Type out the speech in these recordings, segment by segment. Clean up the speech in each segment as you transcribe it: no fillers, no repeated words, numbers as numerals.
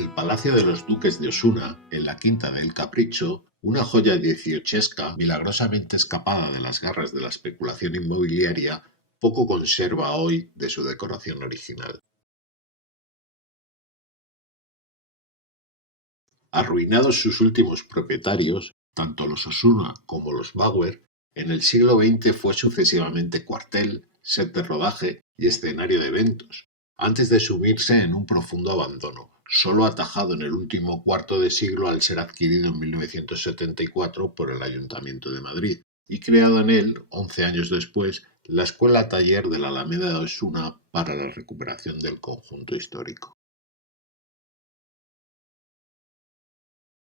el Palacio de los Duques de Osuna, en la Quinta del Capricho, una joya dieciochesca milagrosamente escapada de las garras de la especulación inmobiliaria, poco conserva hoy de su decoración original. Arruinados sus últimos propietarios, tanto los Osuna como los Bauer, en el siglo XX fue sucesivamente cuartel, set de rodaje y escenario de eventos, antes de sumirse en un profundo abandono, solo atajado en el último cuarto de siglo al ser adquirido en 1974 por el Ayuntamiento de Madrid, y creado en él, 11 años después, la Escuela Taller de la Alameda de Osuna para la recuperación del conjunto histórico.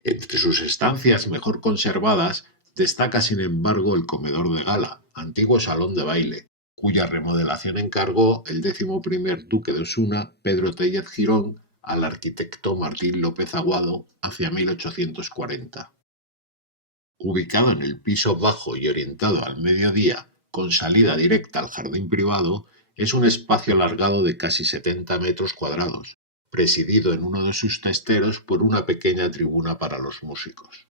Entre sus estancias mejor conservadas destaca sin embargo el comedor de gala, antiguo salón de baile, cuya remodelación encargó el 11º duque de Osuna, Pedro Tellez Girón, al arquitecto Martín López Aguado hacia 1840. Ubicado en el piso bajo y orientado al mediodía, con salida directa al jardín privado, es un espacio alargado de casi 70 metros cuadrados, presidido en uno de sus testeros por una pequeña tribuna para los músicos.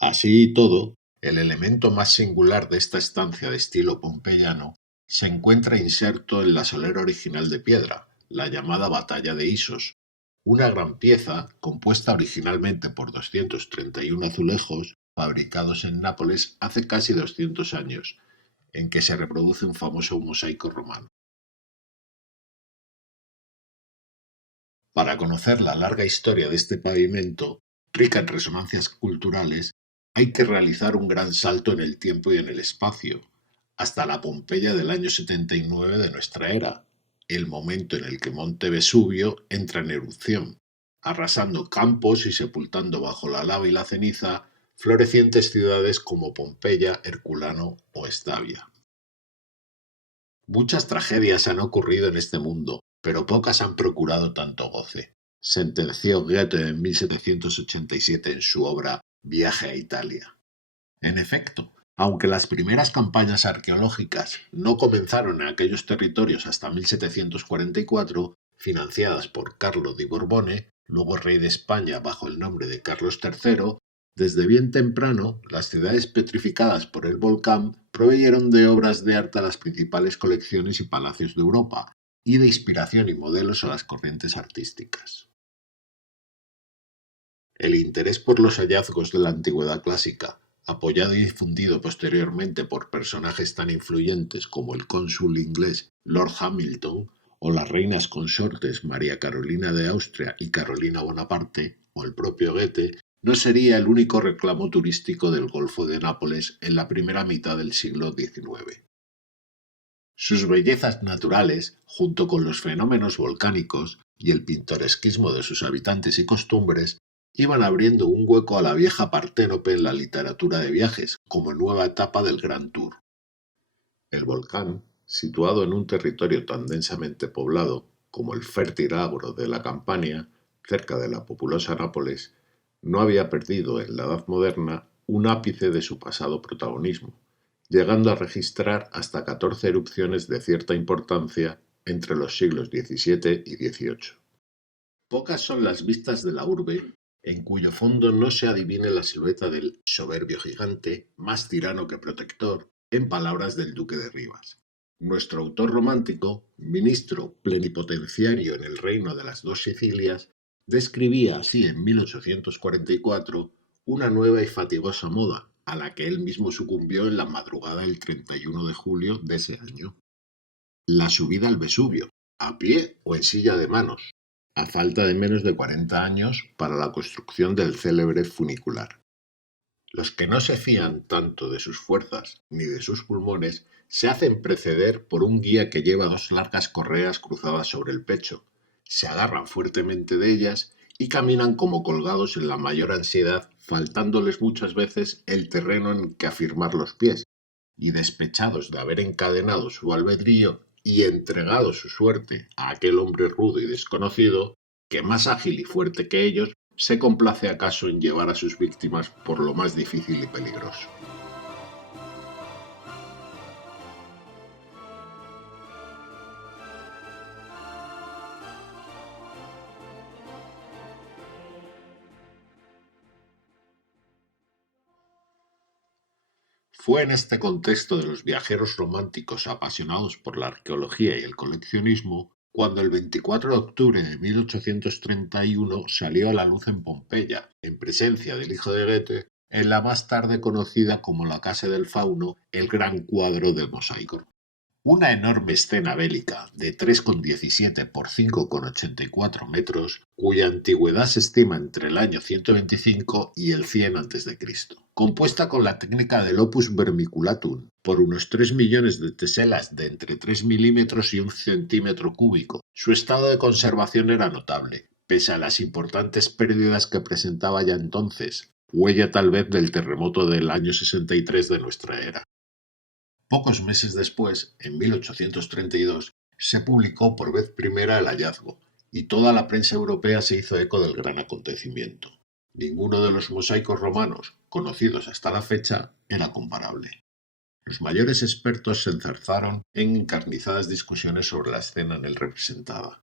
Así y todo, el elemento más singular de esta estancia de estilo pompeyano se encuentra inserto en la solera original de piedra, la llamada Batalla de Isos, una gran pieza compuesta originalmente por 231 azulejos fabricados en Nápoles hace casi 200 años, en que se reproduce un famoso mosaico romano. Para conocer la larga historia de este pavimento, rica en resonancias culturales, hay que realizar un gran salto en el tiempo y en el espacio, hasta la Pompeya del año 79 de nuestra era, el momento en el que Monte Vesubio entra en erupción, arrasando campos y sepultando bajo la lava y la ceniza florecientes ciudades como Pompeya, Herculano o Estavia. Muchas tragedias han ocurrido en este mundo, pero pocas han procurado tanto goce, sentenció Goethe en 1787 en su obra Viaje a Italia. En efecto, aunque las primeras campañas arqueológicas no comenzaron en aquellos territorios hasta 1744, financiadas por Carlo di Borbone, luego rey de España bajo el nombre de Carlos III, desde bien temprano, las ciudades petrificadas por el volcán proveyeron de obras de arte a las principales colecciones y palacios de Europa, y de inspiración y modelos a las corrientes artísticas. El interés por los hallazgos de la antigüedad clásica, apoyado y difundido posteriormente por personajes tan influyentes como el cónsul inglés Lord Hamilton o las reinas consortes María Carolina de Austria y Carolina Bonaparte, o el propio Goethe, no sería el único reclamo turístico del Golfo de Nápoles en la primera mitad del siglo XIX. Sus bellezas naturales, junto con los fenómenos volcánicos y el pintoresquismo de sus habitantes y costumbres, iban abriendo un hueco a la vieja Parténope en la literatura de viajes, como nueva etapa del Gran Tour. El volcán, situado en un territorio tan densamente poblado como el fértil agro de la Campania, cerca de la populosa Nápoles, no había perdido en la Edad Moderna un ápice de su pasado protagonismo, llegando a registrar hasta 14 erupciones de cierta importancia entre los siglos XVII y XVIII. Pocas son las vistas de la urbe en cuyo fondo no se adivine la silueta del soberbio gigante, más tirano que protector, en palabras del duque de Rivas. Nuestro autor romántico, ministro plenipotenciario en el reino de las dos Sicilias, describía así en 1844 una nueva y fatigosa moda, a la que él mismo sucumbió en la madrugada del 31 de julio de ese año. La subida al Vesubio, a pie o en silla de manos, a falta de menos de 40 años para la construcción del célebre funicular. Los que no se fían tanto de sus fuerzas ni de sus pulmones se hacen preceder por un guía que lleva dos largas correas cruzadas sobre el pecho, se agarran fuertemente de ellas y caminan como colgados en la mayor ansiedad, faltándoles muchas veces el terreno en que afirmar los pies, y despechados de haber encadenado su albedrío y entregado su suerte a aquel hombre rudo y desconocido, que más ágil y fuerte que ellos, se complace acaso en llevar a sus víctimas por lo más difícil y peligroso. Fue en este contexto de los viajeros románticos apasionados por la arqueología y el coleccionismo cuando el 24 de octubre de 1831 salió a la luz en Pompeya, en presencia del hijo de Goethe, en la más tarde conocida como la Casa del Fauno, el gran cuadro del mosaico. Una enorme escena bélica de 3,17 por 5,84 metros, cuya antigüedad se estima entre el año 125 y el 100 a.C., compuesta con la técnica del opus vermiculatum, por unos 3 millones de teselas de entre 3 milímetros y 1 centímetro cúbico. Su estado de conservación era notable, pese a las importantes pérdidas que presentaba ya entonces, huella tal vez del terremoto del año 63 de nuestra era. Pocos meses después, en 1832, se publicó por vez primera el hallazgo, y toda la prensa europea se hizo eco del gran acontecimiento. Ninguno de los mosaicos romanos, conocidos hasta la fecha, era comparable. Los mayores expertos se enzarzaron en encarnizadas discusiones sobre la escena en él representada,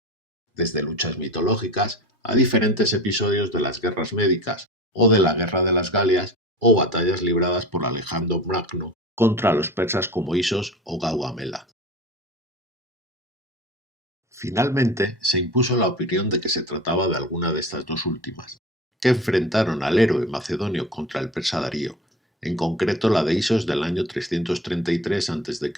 desde luchas mitológicas a diferentes episodios de las guerras médicas, o de la Guerra de las Galias, o batallas libradas por Alejandro Magno contra los persas como Isos o Gaugamela. Finalmente se impuso la opinión de que se trataba de alguna de estas dos últimas, que enfrentaron al héroe macedonio contra el persa Darío, en concreto la de Isos del año 333 a.C.,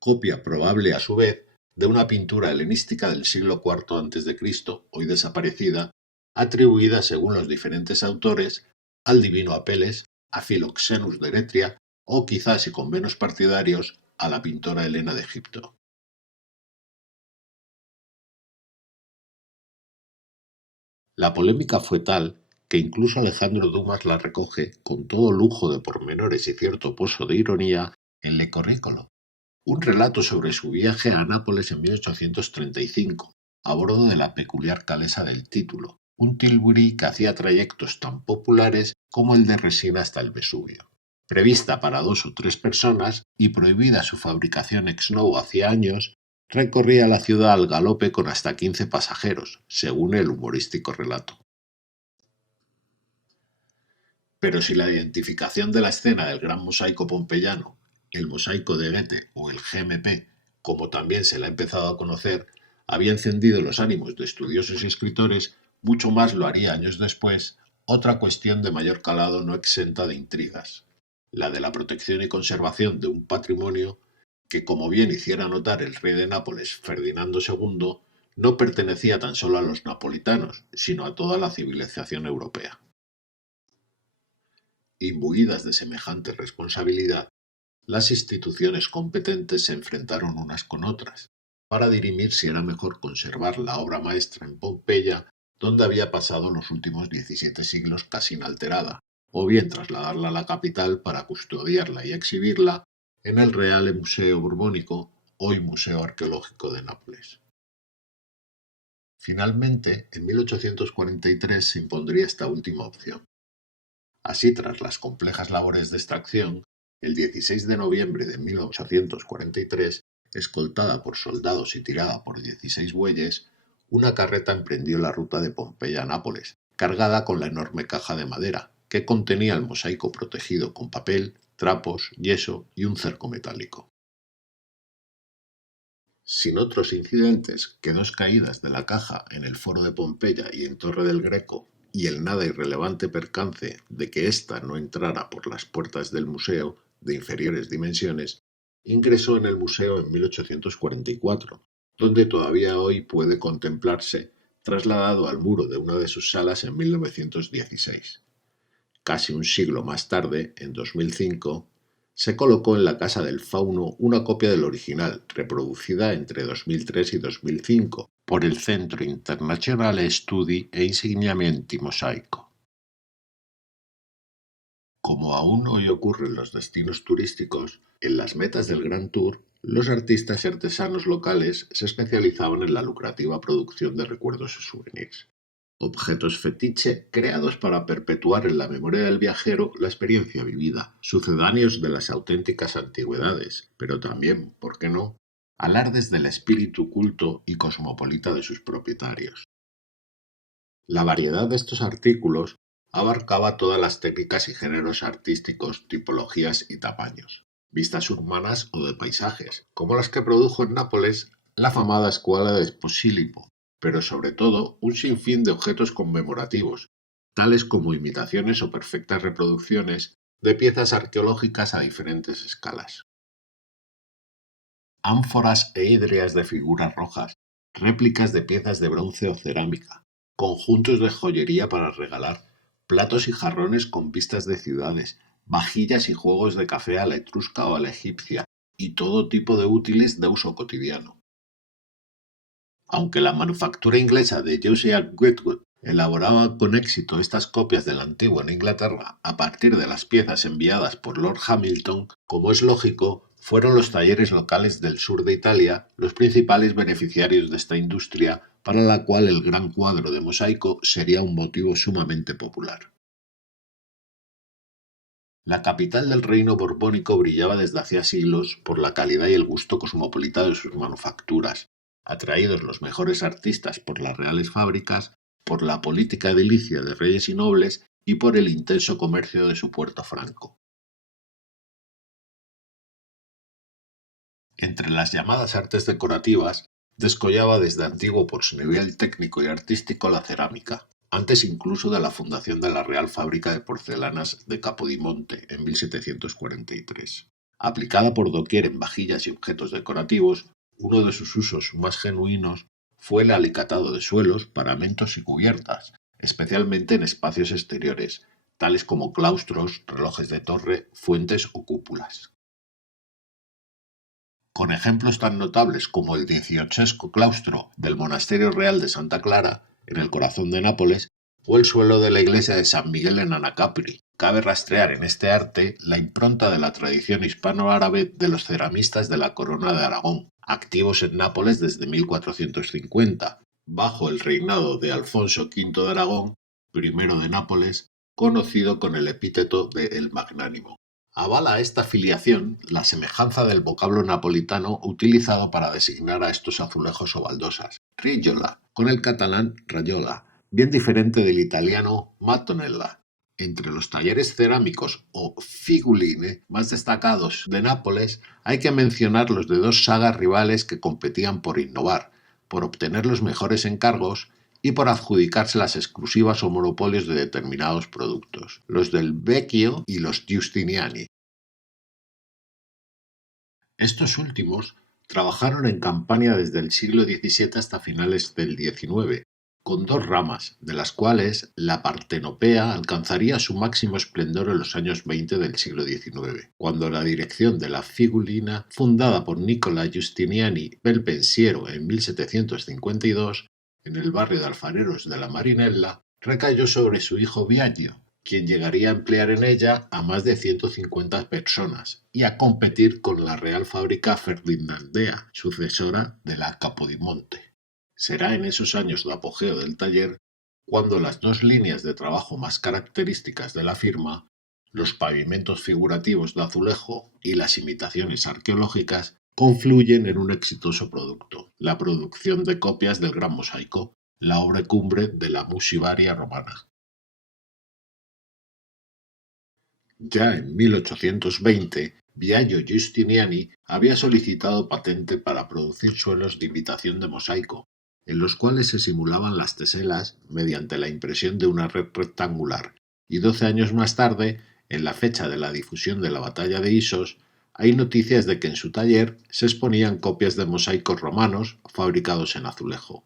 copia probable a su vez de una pintura helenística del siglo IV a.C., hoy desaparecida, atribuida según los diferentes autores al divino Apeles, a Filoxenus de Eretria o quizás y con menos partidarios a la pintora Helena de Egipto. La polémica fue tal que incluso Alejandro Dumas la recoge con todo lujo de pormenores y cierto pozo de ironía en Le Corricolo, un relato sobre su viaje a Nápoles en 1835, a bordo de la peculiar calesa del Título, un tilburí que hacía trayectos tan populares como el de Resina hasta el Vesubio. Prevista para 2 o 3 personas y prohibida su fabricación ex novo hacía años, recorría la ciudad al galope con hasta 15 pasajeros, según el humorístico relato. Pero si la identificación de la escena del gran mosaico pompeyano, el mosaico de Goethe o el GMP, como también se la ha empezado a conocer, había encendido los ánimos de estudiosos y escritores, mucho más lo haría años después otra cuestión de mayor calado no exenta de intrigas, la de la protección y conservación de un patrimonio que, como bien hiciera notar el rey de Nápoles, Ferdinando II, no pertenecía tan solo a los napolitanos, sino a toda la civilización europea. Imbuidas de semejante responsabilidad, las instituciones competentes se enfrentaron unas con otras, para dirimir si era mejor conservar la obra maestra en Pompeya, donde había pasado los últimos 17 siglos casi inalterada, o bien trasladarla a la capital para custodiarla y exhibirla en el Reale Museo Borbónico, hoy Museo Arqueológico de Nápoles. Finalmente, en 1843 se impondría esta última opción. Así, tras las complejas labores de extracción, el 16 de noviembre de 1843, escoltada por soldados y tirada por 16 bueyes, una carreta emprendió la ruta de Pompeya a Nápoles, cargada con la enorme caja de madera, que contenía el mosaico protegido con papel, trapos, yeso y un cerco metálico. Sin otros incidentes que 2 caídas de la caja en el Foro de Pompeya y en Torre del Greco, y el nada irrelevante percance de que ésta no entrara por las puertas del museo, de inferiores dimensiones, ingresó en el museo en 1844, donde todavía hoy puede contemplarse, trasladado al muro de una de sus salas en 1916. Casi un siglo más tarde, en 2005, se colocó en la Casa del Fauno una copia del original, reproducida entre 2003 y 2005 por el Centro Internazionale Studi e Insegnamenti Mosaico. Como aún hoy ocurre en los destinos turísticos, en las metas del Grand Tour, los artistas y artesanos locales se especializaban en la lucrativa producción de recuerdos y souvenirs. Objetos fetiche creados para perpetuar en la memoria del viajero la experiencia vivida, sucedáneos de las auténticas antigüedades, pero también, ¿por qué no?, alardes del espíritu culto y cosmopolita de sus propietarios. La variedad de estos artículos abarcaba todas las técnicas y géneros artísticos, tipologías y tamaños, vistas urbanas o de paisajes, como las que produjo en Nápoles la afamada Escuela de Posillipo, pero sobre todo un sinfín de objetos conmemorativos, tales como imitaciones o perfectas reproducciones de piezas arqueológicas a diferentes escalas. Ánforas e hidrias de figuras rojas, réplicas de piezas de bronce o cerámica, conjuntos de joyería para regalar, platos y jarrones con vistas de ciudades, vajillas y juegos de café a la etrusca o a la egipcia, y todo tipo de útiles de uso cotidiano. Aunque la manufactura inglesa de Josiah Wedgwood elaboraba con éxito estas copias del antiguo en Inglaterra a partir de las piezas enviadas por Lord Hamilton, como es lógico, fueron los talleres locales del sur de Italia los principales beneficiarios de esta industria, para la cual el gran cuadro de mosaico sería un motivo sumamente popular. La capital del reino borbónico brillaba desde hacía siglos por la calidad y el gusto cosmopolita de sus manufacturas, atraídos los mejores artistas por las reales fábricas, por la política edilicia de reyes y nobles y por el intenso comercio de su puerto franco. Entre las llamadas artes decorativas, descollaba desde antiguo por su nivel técnico y artístico la cerámica, antes incluso de la fundación de la Real Fábrica de Porcelanas de Capodimonte en 1743. Aplicada por doquier en vajillas y objetos decorativos, uno de sus usos más genuinos fue el alicatado de suelos, paramentos y cubiertas, especialmente en espacios exteriores, tales como claustros, relojes de torre, fuentes o cúpulas. Con ejemplos tan notables como el dieciochesco claustro del Monasterio Real de Santa Clara, en el corazón de Nápoles, o el suelo de la iglesia de San Miguel en Anacapri. Cabe rastrear en este arte la impronta de la tradición hispano-árabe de los ceramistas de la Corona de Aragón, activos en Nápoles desde 1450, bajo el reinado de Alfonso V de Aragón, primero de Nápoles, conocido con el epíteto de El Magnánimo. Avala esta filiación la semejanza del vocablo napolitano utilizado para designar a estos azulejos o baldosas, riggiola, con el catalán rayola, bien diferente del italiano mattonella. Entre los talleres cerámicos o figuline más destacados de Nápoles hay que mencionar los de dos sagas rivales que competían por innovar, por obtener los mejores encargos y por adjudicarse las exclusivas o monopolios de determinados productos, los del Vecchio y los Giustiniani. Estos últimos trabajaron en Campania desde el siglo XVII hasta finales del XIX, con dos ramas, de las cuales la partenopea alcanzaría su máximo esplendor en los años 20 del siglo XIX, cuando la dirección de la Figulina, fundada por Nicola Giustiniani Belpensiero en 1752, en el barrio de alfareros de la Marinella, recayó sobre su hijo Biagio, quien llegaría a emplear en ella a más de 150 personas y a competir con la Real Fábrica Ferdinandea, sucesora de la Capodimonte. Será en esos años de apogeo del taller cuando las dos líneas de trabajo más características de la firma, los pavimentos figurativos de azulejo y las imitaciones arqueológicas, confluyen en un exitoso producto, la producción de copias del Gran Mosaico, la obra cumbre de la musivaria romana. Ya en 1820, Biagio Giustiniani había solicitado patente para producir suelos de imitación de mosaico, en los cuales se simulaban las teselas mediante la impresión de una red rectangular, y 12 años más tarde, en la fecha de la difusión de la batalla de Isos, hay noticias de que en su taller se exponían copias de mosaicos romanos fabricados en azulejo.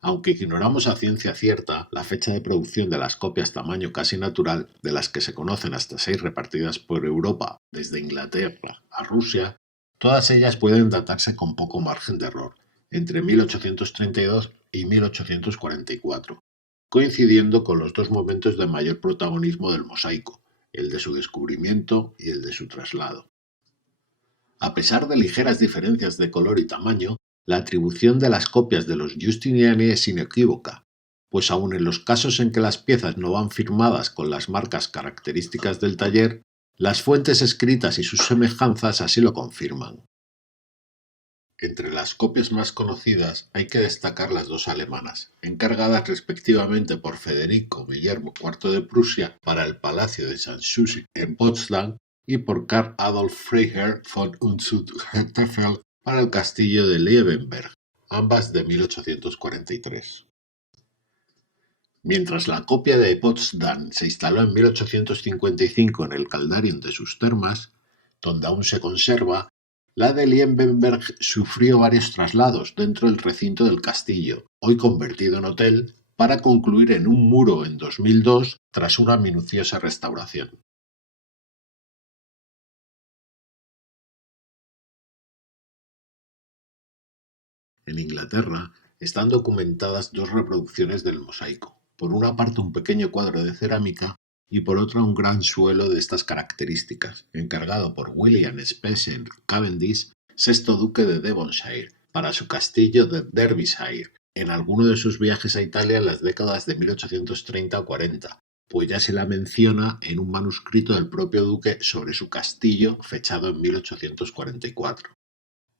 Aunque ignoramos a ciencia cierta la fecha de producción de las copias tamaño casi natural, de las que se conocen hasta 6 repartidas por Europa, desde Inglaterra a Rusia, todas ellas pueden datarse con poco margen de error, entre 1832 y 1844, coincidiendo con los dos momentos de mayor protagonismo del mosaico, el de su descubrimiento y el de su traslado. A pesar de ligeras diferencias de color y tamaño, la atribución de las copias de los Giustiniani es inequívoca, pues aun en los casos en que las piezas no van firmadas con las marcas características del taller, las fuentes escritas y sus semejanzas así lo confirman. Entre las copias más conocidas hay que destacar las dos alemanas, encargadas respectivamente por Federico Guillermo IV de Prusia para el Palacio de Sanssouci en Potsdam y por Karl Adolf Freiherr von Unzucht-Hechterfeld para el castillo de Liebenberg, ambas de 1843. Mientras la copia de Potsdam se instaló en 1855 en el Caldarium de sus termas, donde aún se conserva, la de Liebenberg sufrió varios traslados dentro del recinto del castillo, hoy convertido en hotel, para concluir en un muro en 2002 tras una minuciosa restauración. En Inglaterra están documentadas dos reproducciones del mosaico. Por una parte un pequeño cuadro de cerámica y por otra un gran suelo de estas características, encargado por William Spencer Cavendish, sexto duque de Devonshire, para su castillo de Derbyshire, en alguno de sus viajes a Italia en las décadas de 1830 o 40, pues ya se la menciona en un manuscrito del propio duque sobre su castillo fechado en 1844.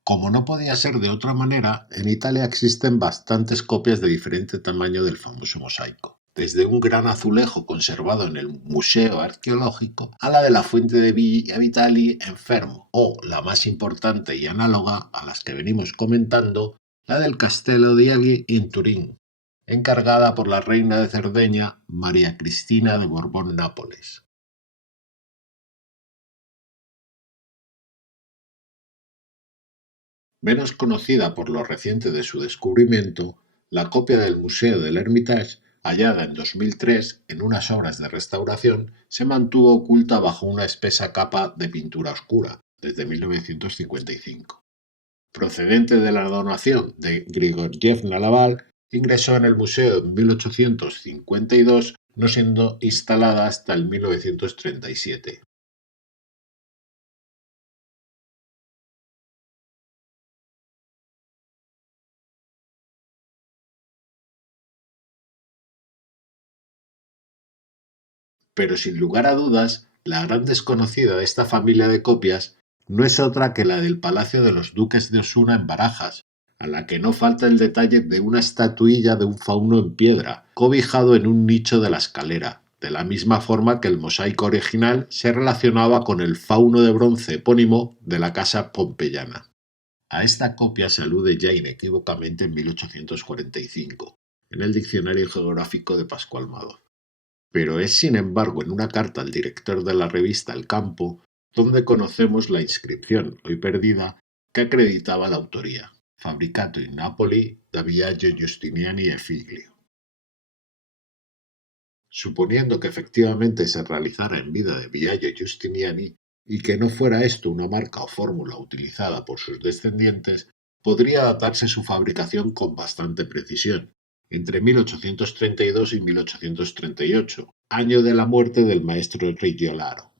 Como no podía ser de otra manera, en Italia existen bastantes copias de diferente tamaño del famoso mosaico, desde un gran azulejo conservado en el Museo Arqueológico a la de la fuente de Villa Vitali en Fermo, o la más importante y análoga a las que venimos comentando, la del Castello di Agli en Turín, encargada por la reina de Cerdeña María Cristina de Borbón-Nápoles. Menos conocida por lo reciente de su descubrimiento, la copia del Museo del Hermitage, hallada en 2003 en unas obras de restauración, se mantuvo oculta bajo una espesa capa de pintura oscura desde 1955. Procedente de la donación de Grigorievna Laval, ingresó en el museo en 1852, no siendo instalada hasta el 1937. Pero sin lugar a dudas, la gran desconocida de esta familia de copias no es otra que la del Palacio de los Duques de Osuna en Barajas, a la que no falta el detalle de una estatuilla de un fauno en piedra, cobijado en un nicho de la escalera, de la misma forma que el mosaico original se relacionaba con el fauno de bronce epónimo de la casa pompeyana. A esta copia se alude ya inequívocamente en 1845, en el Diccionario Geográfico de Pascual Madoz. Pero es sin embargo en una carta al director de la revista El Campo donde conocemos la inscripción, hoy perdida, que acreditaba la autoría: Fabbricato in Napoli da Biagio Giustiniani e Figlio. Suponiendo que efectivamente se realizara en vida de Biagio Giustiniani y que no fuera esto una marca o fórmula utilizada por sus descendientes, podría datarse su fabricación con bastante precisión, entre 1832 y 1838, año de la muerte del maestro Rigolaro.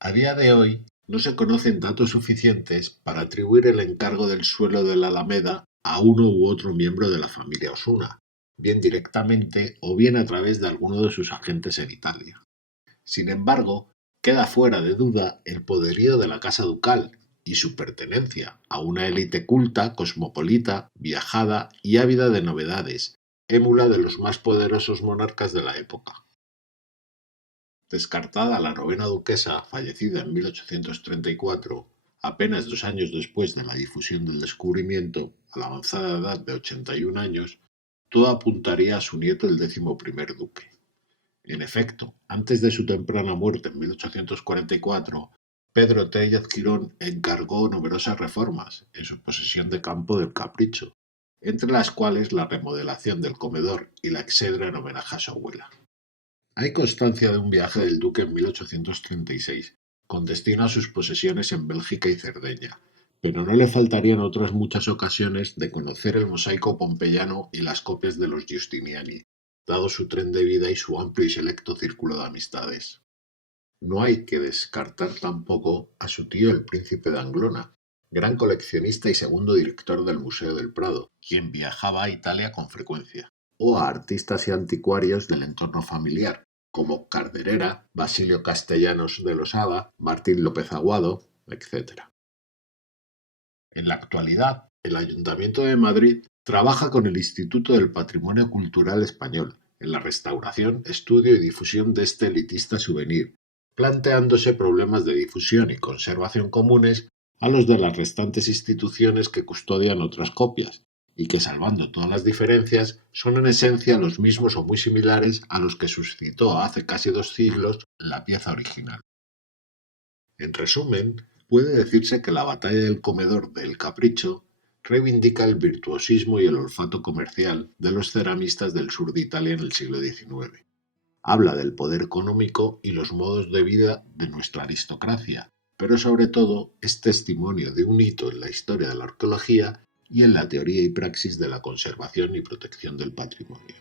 A día de hoy, no se conocen datos suficientes para atribuir el encargo del suelo de la Alameda a uno u otro miembro de la familia Osuna, bien directamente o bien a través de alguno de sus agentes en Italia. Sin embargo, queda fuera de duda el poderío de la casa ducal y su pertenencia a una élite culta, cosmopolita, viajada y ávida de novedades, émula de los más poderosos monarcas de la época. Descartada la novena duquesa, fallecida en 1834, apenas 2 años después de la difusión del descubrimiento, a la avanzada edad de 81 años, todo apuntaría a su nieto el 11º duque. En efecto, antes de su temprana muerte en 1844, Pedro Tellez Quirón encargó numerosas reformas en su posesión de Campo del Capricho, entre las cuales la remodelación del comedor y la exedra en homenaje a su abuela. Hay constancia de un viaje del duque en 1836, con destino a sus posesiones en Bélgica y Cerdeña, pero no le faltarían otras muchas ocasiones de conocer el mosaico pompeyano y las copias de los Giustiniani, dado su tren de vida y su amplio y selecto círculo de amistades. No hay que descartar tampoco a su tío el príncipe de Anglona, gran coleccionista y segundo director del Museo del Prado, quien viajaba a Italia con frecuencia, o a artistas y anticuarios del entorno familiar, como Carderera, Basilio Castellanos de Losada, Martín López Aguado, etc. En la actualidad, el Ayuntamiento de Madrid trabaja con el Instituto del Patrimonio Cultural Español en la restauración, estudio y difusión de este elitista souvenir, planteándose problemas de difusión y conservación comunes a los de las restantes instituciones que custodian otras copias, y que, salvando todas las diferencias, son en esencia los mismos o muy similares a los que suscitó hace casi 2 siglos la pieza original. En resumen, puede decirse que la batalla del comedor de El Capriccio reivindica el virtuosismo y el olfato comercial de los ceramistas del sur de Italia en el siglo XIX. Habla del poder económico y los modos de vida de nuestra aristocracia, pero sobre todo es testimonio de un hito en la historia de la arqueología y en la teoría y praxis de la conservación y protección del patrimonio.